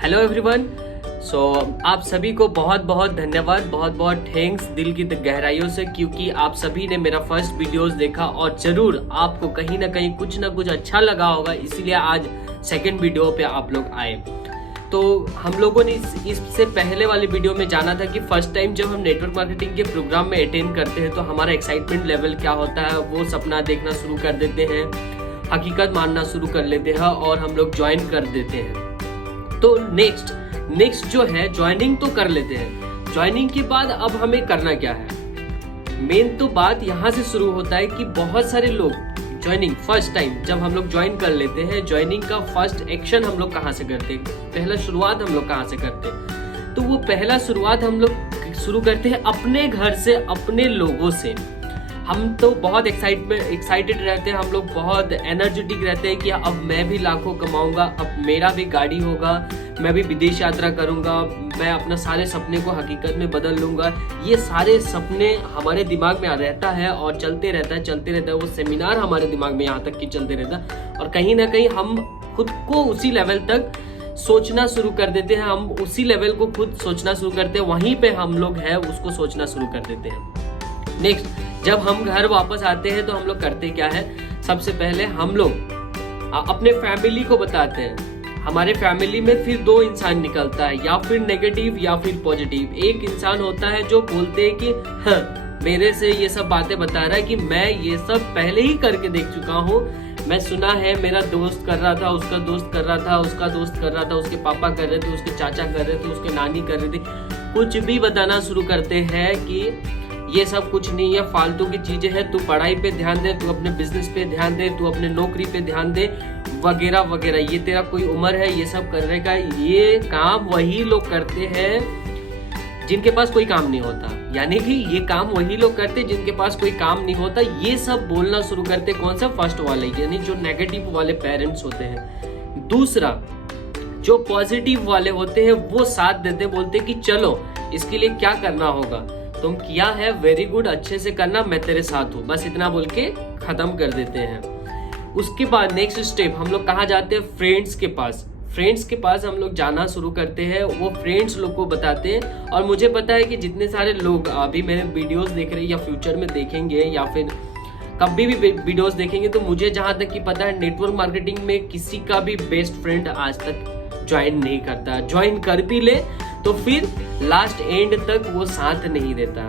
Hello everyone. आप सभी को बहुत बहुत धन्यवाद, बहुत बहुत थैंक्स दिल की गहराइयों से, क्योंकि आप सभी ने मेरा फर्स्ट वीडियोस देखा और जरूर आपको कहीं ना कहीं कुछ ना कुछ अच्छा लगा होगा, इसीलिए आज सेकंड वीडियो पे आप लोग आए। तो हम लोगों ने इससे पहले वाले वीडियो में जाना था कि फर्स्ट टाइम जब हम नेटवर्क मार्केटिंग के प्रोग्राम में अटेंड करते हैं तो हमारा एक्साइटमेंट लेवल क्या होता है, वो सपना देखना शुरू कर देते हैं, हकीकत मानना शुरू कर लेते हैं और हम लोग ज्वाइन कर देते हैं। तो नेक्स्ट जो है ज्वाइनिंग तो कर लेते हैं। ज्वाइनिंग के बाद अब हमें करना क्या है, मेन तो बात यहाँ से शुरू होता है कि बहुत सारे लोग ज्वाइनिंग फर्स्ट टाइम जब हम लोग ज्वाइन कर लेते हैं, ज्वाइनिंग का फर्स्ट एक्शन हम लोग कहाँ से करते हैं, पहला शुरुआत हम लोग कहाँ से करते हैं। तो वो पहला शुरुआत हम लोग शुरू करते हैं अपने घर से, अपने लोगों से। हम तो बहुत एक्साइटेड रहते हैं, हम लोग बहुत एनर्जेटिक रहते हैं कि अब मैं भी लाखों कमाऊंगा, अब मेरा भी गाड़ी होगा, मैं भी विदेश यात्रा करूंगा, मैं अपना सारे सपने को हकीकत में बदल लूंगा। ये सारे सपने हमारे दिमाग में रहता है और चलते रहता है। वो सेमिनार हमारे दिमाग में यहाँ तक कि चलते रहता है और कहीं ना कहीं हम खुद को उसी लेवल तक सोचना शुरू कर देते हैं। हम उसी लेवल को खुद सोचना शुरू करते हैं, वहीं पे हम लोग है उसको सोचना शुरू कर देते हैं। नेक्स्ट, जब हम घर वापस आते हैं तो हम लोग करते क्या है, सबसे पहले हम लोग अपने फैमिली को बताते हैं। हमारे फैमिली में फिर दो इंसान निकलता है, या फिर नेगेटिव या फिर पॉजिटिव। एक इंसान होता है जो बोलते हैं कि हाँ, मेरे से ये सब बातें बता रहा है कि मैं ये सब पहले ही करके देख चुका हूँ, मैं सुना है, मेरा दोस्त कर रहा था, उसका दोस्त कर रहा था, उसका दोस्त कर रहा था, उसके पापा कर रहे थे, उसके चाचा कर रहे थे, उसके नानी कर रहे थे। कुछ भी बताना शुरू करते हैं कि ये सब कुछ नहीं है, फालतू की चीजें हैं, तू पढ़ाई पे ध्यान दे, तू अपने बिजनेस पे ध्यान दे, तू अपने नौकरी पे ध्यान दे, वगैरह वगैरह। ये तेरा कोई उम्र है ये सब करने का। ये काम वही लोग करते हैं जिनके पास कोई काम नहीं होता, यानी कि ये काम वही लोग करते हैं जिनके पास कोई काम नहीं होता। ये सब बोलना शुरू करते कौन सा, फर्स्ट वाले, यानी जो नेगेटिव वाले पेरेंट्स होते हैं। दूसरा, जो पॉजिटिव वाले होते हैं वो साथ देते, बोलते कि चलो इसके लिए क्या करना होगा, तुम किया है, वेरी गुड, अच्छे से करना, मैं तेरे साथ हूँ, बस इतना बोल के खत्म कर देते हैं। उसके बाद नेक्स्ट स्टेप हम लोग कहाँ जाते हैं, फ्रेंड्स के पास। फ्रेंड्स के पास हम लोग जाना शुरू करते हैं, वो फ्रेंड्स लोग को बताते हैं। और मुझे पता है कि जितने सारे लोग अभी मेरे वीडियोस देख रहे हैं या फ्यूचर में देखेंगे या फिर कभी भी वीडियोस देखेंगे, तो मुझे जहां तक कि पता है नेटवर्क मार्केटिंग में किसी का भी बेस्ट फ्रेंड आज तक ज्वाइन नहीं करता। ज्वाइन कर भी ले तो फिर लास्ट एंड तक वो साथ नहीं देता।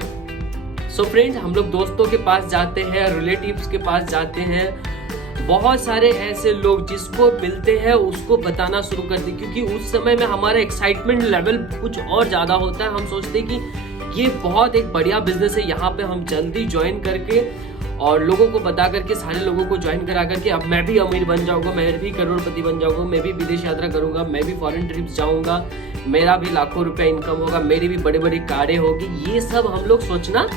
सो फ्रेंड्स, हम लोग दोस्तों के पास जाते हैं, रिलेटिव्स के पास जाते हैं, बहुत सारे ऐसे लोग जिसको मिलते हैं उसको बताना शुरू करते हैं, क्योंकि उस समय में हमारा एक्साइटमेंट लेवल कुछ और ज्यादा होता है। हम सोचते हैं कि ये बहुत एक बढ़िया बिजनेस है, यहाँ पे हम जल्दी ज्वाइन करके और लोगों को बता करके, सारे लोगों को ज्वाइन करा करके अब मैं भी अमीर बन जाऊंगा, मैं भी करोड़पति बन जाऊंगा, मैं भी विदेश यात्रा करूंगा, मैं भी फॉरेन ट्रिप्स जाऊंगा, मेरा भी लाखों रुपया इनकम होगा, मेरी भी बड़ी बड़ी कारें होगी। ये सब हम लोग सोचना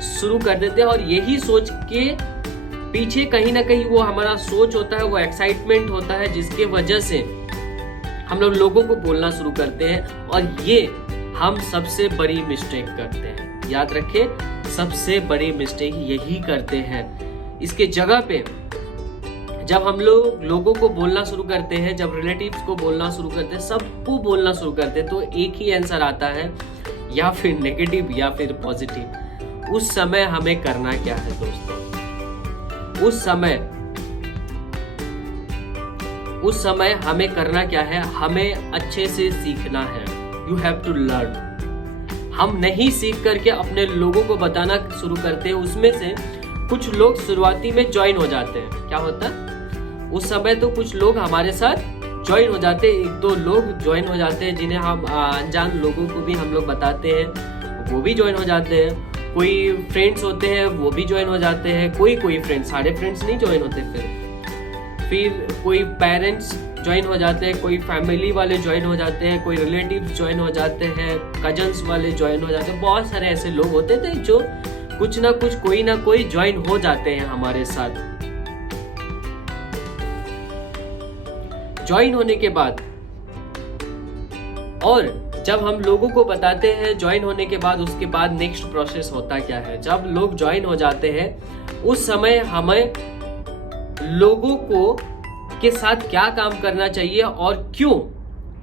शुरू कर देते हैं और यही सोच के पीछे कहीं ना कहीं वो हमारा सोच होता है, वो एक्साइटमेंट होता है, जिसके वजह से हम लोग लोगों को बोलना शुरू करते हैं। और ये हम सबसे बड़ी मिस्टेक करते हैं, याद रखें, सबसे बड़ी मिस्टेक यही करते हैं। इसके जगह पे जब हम लोग लोगों को बोलना शुरू करते हैं, जब रिलेटिव्स को बोलना शुरू करते हैं, सबको बोलना शुरू करते हैं, तो एक ही आंसर आता है, या फिर नेगेटिव या फिर पॉजिटिव। उस समय हमें करना क्या है दोस्तों, उस समय हमें करना क्या है, हमें अच्छे से सीखना है। You have to learn. हम नहीं सीख करके अपने लोगों को बताना शुरू करते हैं। उसमें से कुछ लोग शुरुआती में ज्वाइन हो जाते हैं। क्या होता है, उस समय तो कुछ लोग हमारे साथ ज्वाइन हो जाते हैं, एक दो लोग ज्वाइन हो जाते हैं जिन्हें हम अनजान लोगों को भी हम लोग बताते हैं, वो भी ज्वाइन हो जाते हैं। कोई फ्रेंड्स होते हैं वो भी ज्वाइन हो जाते हैं, कोई फ्रेंड्स, सारे फ्रेंड्स नहीं ज्वाइन होते। फिर कोई पेरेंट्स ज्वाइन हो जाते हैं, कोई फैमिली वाले ज्वाइन हो जाते हैं, कोई रिलेटिव्स ज्वाइन हो जाते हैं, कजन्स वाले ज्वाइन हो जाते हैं। बहुत सारे ऐसे लोग होते थे जो कुछ ना कुछ, कोई ना कोई ज्वाइन हो जाते हैं हमारे साथ। ज्वाइन होने के बाद, और जब हम लोगों को बताते हैं ज्वाइन होने के बाद, उसके बाद नेक्स्ट प्रोसेस होता क्या है। जब लोग ज्वाइन हो जाते हैं उस समय हमें लोगों को के साथ क्या काम करना चाहिए और क्यों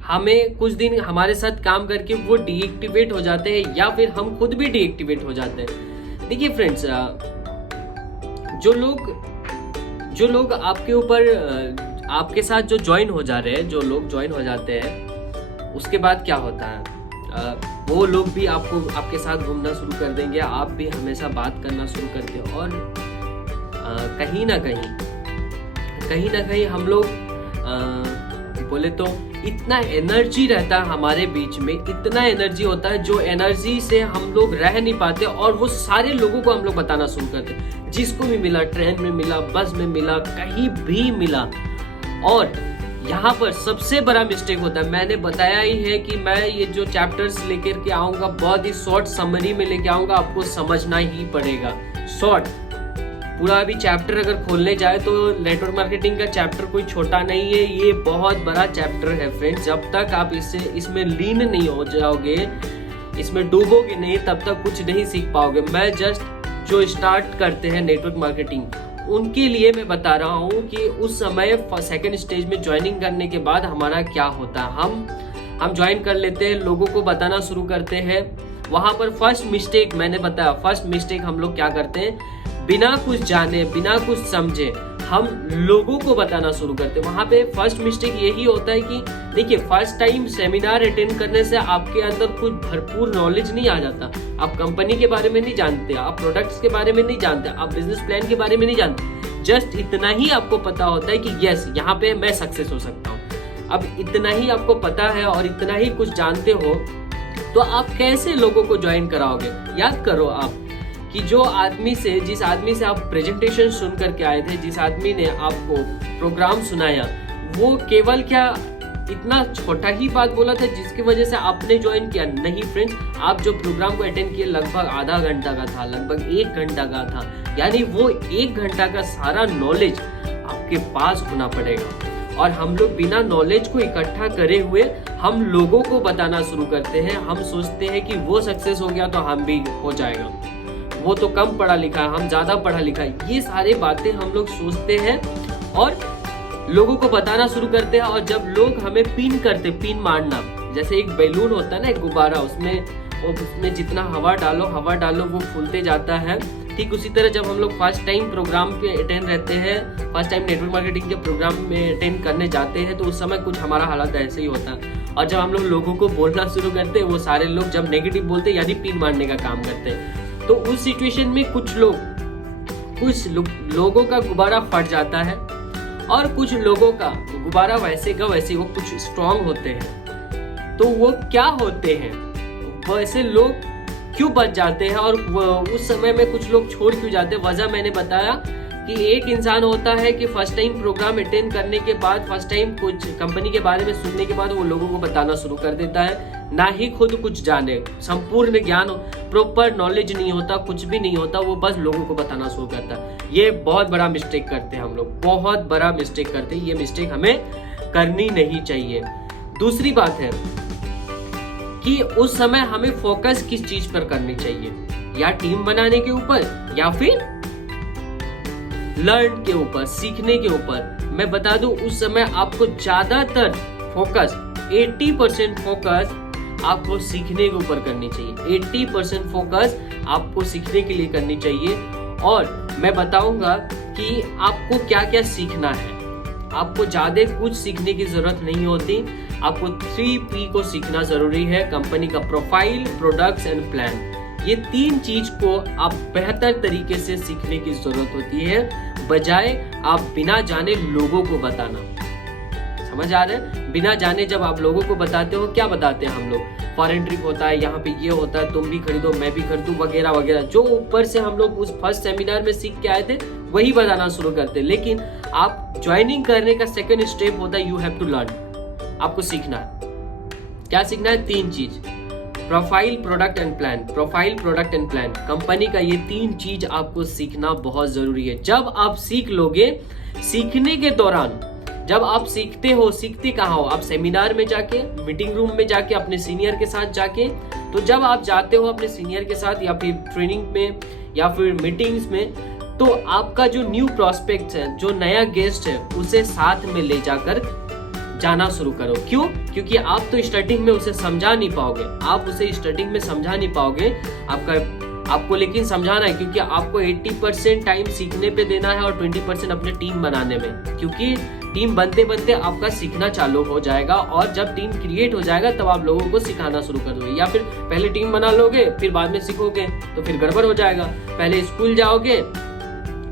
हमें कुछ दिन हमारे साथ काम करके वो डीएक्टिवेट हो जाते हैं या फिर हम खुद भी डीएक्टिवेट हो जाते हैं। देखिए फ्रेंड्स, जो लोग आपके ऊपर आपके साथ जो ज्वाइन हो जा रहे हैं, जो लोग ज्वाइन हो जाते हैं, उसके बाद क्या होता है, वो लोग भी आपके साथ घूमना शुरू कर देंगे, आप भी हमेशा बात करना शुरू करते हो और कहीं ना कहीं हम लोग बोले तो इतना एनर्जी रहता है हमारे बीच में, इतना एनर्जी होता है जो एनर्जी से हम लोग रह नहीं पाते और वो सारे लोगों को हम लोग बताना शुरू करते हैं, जिसको भी मिला, ट्रेन में मिला, बस में मिला, कहीं भी मिला। और यहाँ पर सबसे बड़ा मिस्टेक होता है, मैंने बताया ही है कि मैं ये जो चैप्टर्स लेकर के आऊंगा बहुत ही शॉर्ट समरी में लेके आऊंगा, आपको समझना ही पड़ेगा। शॉर्ट पूरा अभी चैप्टर अगर खोलने जाए तो नेटवर्क मार्केटिंग का चैप्टर कोई छोटा नहीं है, ये बहुत बड़ा चैप्टर है फ्रेंड्स। जब तक आप इसमें लीन नहीं हो जाओगे, इसमें डूबोगे नहीं, तब तक कुछ नहीं सीख पाओगे। मैं जस्ट जो स्टार्ट करते हैं नेटवर्क मार्केटिंग उनके लिए मैं बता रहा हूँ कि उस समय सेकंड स्टेज में ज्वाइनिंग करने के बाद हमारा क्या होता है। हम ज्वाइन कर लेते हैं, लोगों को बताना शुरू करते हैं। वहां पर फर्स्ट मिस्टेक मैंने बताया, फर्स्ट मिस्टेक हम लोग क्या करते हैं, बिना कुछ जाने, बिना कुछ समझे हम लोगों को बताना शुरू करते हैं। वहां पे फर्स्ट मिस्टेक यही होता है कि देखिए, फर्स्ट टाइम सेमिनार अटेंड करने से आपके अंदर कुछ भरपूर नॉलेज नहीं आ जाता। आप कंपनी के बारे में नहीं जानते, आप प्रोडक्ट्स के बारे में नहीं जानते, आप बिजनेस प्लान के बारे में नहीं जानते। जस्ट इतना ही आपको पता होता है कि यस, यहाँ पे मैं सक्सेस हो सकता हूँ। अब इतना ही आपको पता है और इतना ही कुछ जानते हो, तो आप कैसे लोगों को ज्वाइन कराओगे? याद करो आप कि जिस आदमी से आप प्रेजेंटेशन सुन करके आए थे, जिस आदमी ने आपको प्रोग्राम सुनाया, वो केवल क्या इतना छोटा ही बात बोला था जिसकी वजह से आपने ज्वाइन किया? नहीं फ्रेंड्स, आप जो प्रोग्राम को अटेंड किए लगभग आधा घंटा का था, लगभग 1 घंटा का था। यानी वो 1 घंटा का सारा नॉलेज आपके पास होना पड़ेगा। और हम लोग बिना नॉलेज को इकट्ठा करे हुए हम लोगों को बताना शुरू करते हैं। हम सोचते हैं कि वो सक्सेस हो गया तो हम भी हो जाएगा, वो तो कम पढ़ा लिखा है, हम ज्यादा पढ़ा लिखा है। ये सारे बातें हम लोग सोचते हैं और लोगों को बताना शुरू करते हैं। और जब लोग हमें पिन मारना, जैसे एक बैलून होता है ना, एक गुब्बारा, उसमें जितना हवा डालो वो फूलते जाता है। ठीक उसी तरह जब हम लोग फर्स्ट टाइम प्रोग्राम पे अटेंड रहते हैं, फर्स्ट टाइम नेटवर्क मार्केटिंग के प्रोग्राम में अटेंड करने जाते हैं, तो उस समय कुछ हमारा हालत ऐसे ही होता है। और जब हम लोग लोगों को बोलना शुरू करते हैं, वो सारे लोग जब नेगेटिव बोलते हैं यानी पिन मारने का काम करते हैं। तो उस सिचुएशन में कुछ लोगों का गुब्बारा फट जाता है और कुछ लोगों का गुब्बारा वैसे का वैसे, वो कुछ स्ट्रांग होते हैं। तो वो क्या होते हैं, वैसे लोग क्यों बच जाते हैं और उस समय में कुछ लोग छोड़ क्यों जाते हैं? वजह मैंने बताया कि एक इंसान होता है कि फर्स्ट टाइम प्रोग्राम अटेंड करने के बाद, फर्स्ट टाइम कुछ कंपनी के बारे में सुनने के बाद वो लोगों को बताना शुरू कर देता है, ना ही खुद कुछ जाने, संपूर्ण ज्ञान, प्रॉपर नॉलेज नहीं होता, कुछ भी नहीं होता, वो बस लोगों को बताना शुरू करता है। ये बहुत बड़ा मिस्टेक करते हैं हम लोग, बहुत बड़ा मिस्टेक करते हैं। ये मिस्टेक हमें करनी नहीं चाहिए। दूसरी बात है कि उस समय हमें फोकस किस चीज पर करनी चाहिए, या टीम बनाने के ऊपर या फिर लर्न के ऊपर, सीखने के ऊपर। मैं बता दूं, उस समय आपको ज्यादातर फोकस 80% फोकस आपको सीखने के ऊपर करनी चाहिए। 80% फोकस आपको सीखने के लिए करनी चाहिए। और मैं बताऊंगा कि आपको क्या क्या सीखना है। आपको ज्यादा कुछ सीखने की जरूरत नहीं होती, आपको 3P को सीखना जरूरी है। कंपनी का प्रोफाइल, प्रोडक्ट्स एंड प्लान, ये 3 चीज को आप बेहतर तरीके से सीखने की जरूरत होती है, बजाय आप बिना जाने लोगों को बताना। समझ आ रहा है? बिना जाने जब आप लोगों को बताते हो, क्या बताते हैं हम लोग, फॉरेन ट्रिप होता है, यहाँ पे ये होता है, तुम भी खरीदो, मैं भी खरीदूं, वगैरह वगैरह। जो ऊपर से हम लोग उस फर्स्ट सेमिनार में सीख के आए थे वही बताना शुरू करते। लेकिन आप ज्वाइनिंग करने का सेकंड स्टेप होता है, यू हैव टू लर्न। आपको सीखना है। क्या सीखना है? 3 चीज, profile, product and plan. Profile, product and plan, company का ये 3 चीज आपको सीखना बहुत जरूरी है। जब आप सीख लोगे, सीखने के दौरान जब आप सीखते कहाँ हो? आप सेमिनार में जाके, मीटिंग रूम में जाके, अपने सीनियर के साथ जाके। तो जब आप जाते हो अपने सीनियर के साथ या फिर ट्रेनिंग में या फिर मीटिंग्स में, तो आपका जो न्यू प्रोस्पेक्ट है, जो नया गेस्ट है, उसे साथ में ले जाकर जाना शुरू करो। क्यों? क्योंकि आप तो स्टार्टिंग में उसे समझा नहीं पाओगे, आप उसे स्टार्टिंग में समझा नहीं पाओगे। आपको लेकिन समझाना है, क्योंकि आपको 80% टाइम सीखने पे देना है और 20% अपने टीम बनाने में, क्योंकि टीम बनते बनते आपका सीखना चालू हो जाएगा और जब टीम क्रिएट हो जाएगा तब आप लोगों को सिखाना शुरू कर दोगे। या फिर पहले टीम बना लोगे फिर बाद में सीखोगे तो फिर गड़बड़ हो जाएगा। पहले स्कूल जाओगे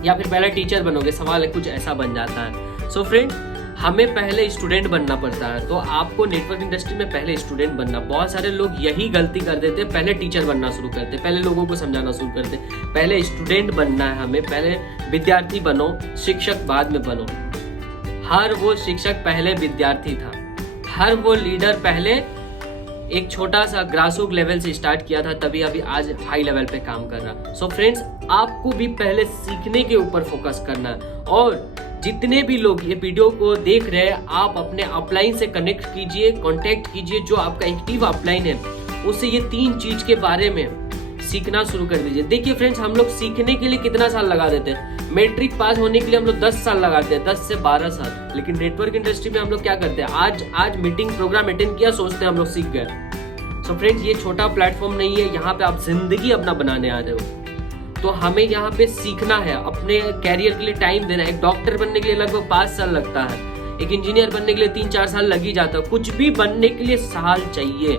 या फिर पहले टीचर बनोगे, सवाल कुछ ऐसा बन जाता है। सो फ्रेंड, हमें पहले स्टूडेंट बनना पड़ता है, तो आपको नेटवर्क इंडस्ट्री में पहले स्टूडेंट बनना। बहुत सारे लोग यही गलती कर देते हैं, पहले टीचर बनना शुरू करते, पहले लोगों को समझाना शुरू करते। पहले स्टूडेंट बनना है हमें, पहले विद्यार्थी बनो, शिक्षक बाद में बनो। हर वो शिक्षक पहले विद्यार्थी था, हर वो लीडर पहले एक छोटा सा ग्रासरूट लेवल से स्टार्ट किया था, तभी अभी आज हाई लेवल पे काम कर रहा। सो फ्रेंड्स, आपको भी पहले सीखने के ऊपर फोकस करना है। और जितने भी लोग ये वीडियो को देख रहे हैं, आप अपने अपलाइन से कनेक्ट कीजिए, कांटेक्ट कीजिए, जो आपका एक्टिव अपलाइन है उससे ये 3 चीज के बारे में सीखना शुरू कर दीजिए। देखिए फ्रेंड्स, हम लोग सीखने के लिए कितना साल लगा देते हैं, मैट्रिक पास होने के लिए हम लोग 10 साल लगाते हैं, 10 से 12 साल। लेकिन नेटवर्क इंडस्ट्री में हम लोग क्या करते हैं, आज मीटिंग प्रोग्राम अटेंड किया, सोचते हैं हम लोग सीख गए। सो फ्रेंड्स, ये छोटा प्लेटफॉर्म नहीं है, यहाँ पे आप जिंदगी अपना बनाने आ रहे हो। तो हमें यहाँ पे सीखना है, अपने कैरियर के लिए टाइम देना है। एक डॉक्टर बनने के लिए लगभग 5 साल लगता है, एक इंजीनियर बनने के लिए 3-4 साल लग ही जाता है। कुछ भी बनने के लिए साल चाहिए,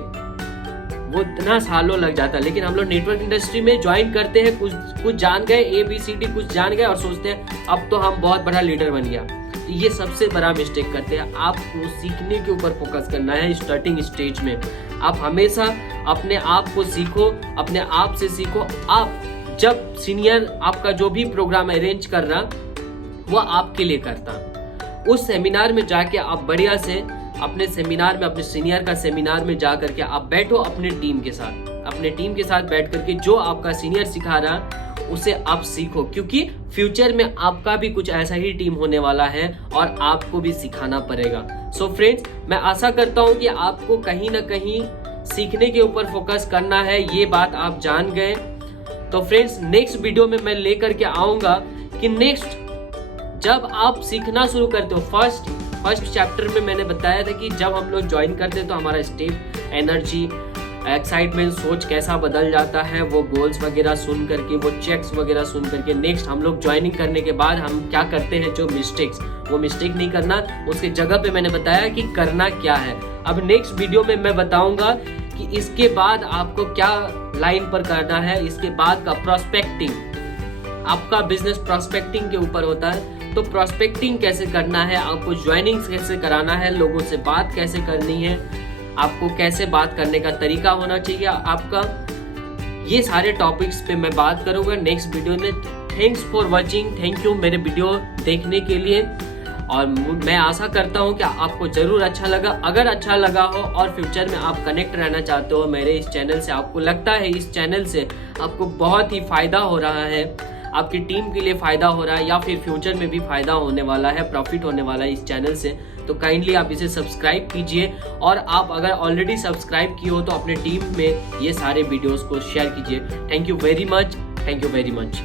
वो इतना सालों लग जाता है। लेकिन हम लोग नेटवर्क इंडस्ट्री में ज्वाइन करते हैं, कुछ जान गए, ABCD कुछ जान गए और सोचते हैं अब तो हम बहुत बड़ा लीडर बन गया। तो ये सबसे बड़ा मिस्टेक करते हैं। आपको सीखने के ऊपर फोकस करना है स्टार्टिंग स्टेज में। आप हमेशा अपने आप को सीखो, अपने आप से सीखो। आप जब सीनियर आपका जो भी प्रोग्राम अरेंज कर रहा वो आपके लिए करता, उस सेमिनार में जाके आप बढ़िया से अपने सेमिनार में, अपने सीनियर का सेमिनार में जा करके आप बैठो अपने टीम के साथ बैठ करके जो आपका सीनियर सिखा रहा उसे आप सीखो, क्योंकि फ्यूचर में आपका भी कुछ ऐसा ही टीम होने वाला है और आपको भी सिखाना पड़ेगा। सो फ्रेंड्स, मैं आशा करता हूं कि आपको कहीं ना कहीं सीखने के ऊपर फोकस करना है, ये बात आप जान गए। तो फ्रेंड्स, नेक्स्ट वीडियो में मैं लेकर के आऊंगा कि नेक्स्ट जब आप सीखना शुरू करते हो, फर्स्ट चैप्टर में मैंने बताया था कि जब हम लोग ज्वाइन करते हैं तो हमारा स्टेप, एनर्जी, एक्साइटमेंट, सोच कैसा बदल जाता है, वो गोल्स वगैरह सुन करके, वो चेक्स वगैरह सुन करके। नेक्स्ट हम लोग ज्वाइनिंग करने के बाद हम क्या करते हैं, जो मिस्टेक्स, वो मिस्टेक नहीं करना, उसके जगह पे मैंने बताया कि करना क्या है। अब नेक्स्ट वीडियो में मैं बताऊंगा कि इसके बाद आपको क्या लाइन पर करना है। इसके बाद का प्रोस्पेक्टिंग, आपका बिजनेस प्रोस्पेक्टिंग के ऊपर होता है, तो प्रोस्पेक्टिंग कैसे करना है, आपको ज्वाइनिंग कैसे कराना है, लोगों से बात कैसे करनी है, आपको कैसे बात करने का तरीका होना चाहिए आपका, ये सारे टॉपिक्स पे मैं बात करूंगा नेक्स्ट वीडियो में। Thanks for watching, thank you मेरे वीडियो देखने के लिए, और मैं आशा करता हूं कि आपको जरूर अच्छा लगा। अगर अच्छा लगा हो और फ्यूचर में आप कनेक्ट रहना चाहते हो मेरे इस चैनल से, आपको लगता है इस चैनल से आपको बहुत ही फायदा हो रहा है, आपकी टीम के लिए फायदा हो रहा है, या फिर फ्यूचर में भी फायदा होने वाला है, प्रॉफिट होने वाला है इस चैनल से, तो काइंडली आप इसे सब्सक्राइब कीजिए। और आप अगर ऑलरेडी सब्सक्राइब किए हो तो अपने टीम में ये सारे वीडियोस को शेयर कीजिए। Thank you very much.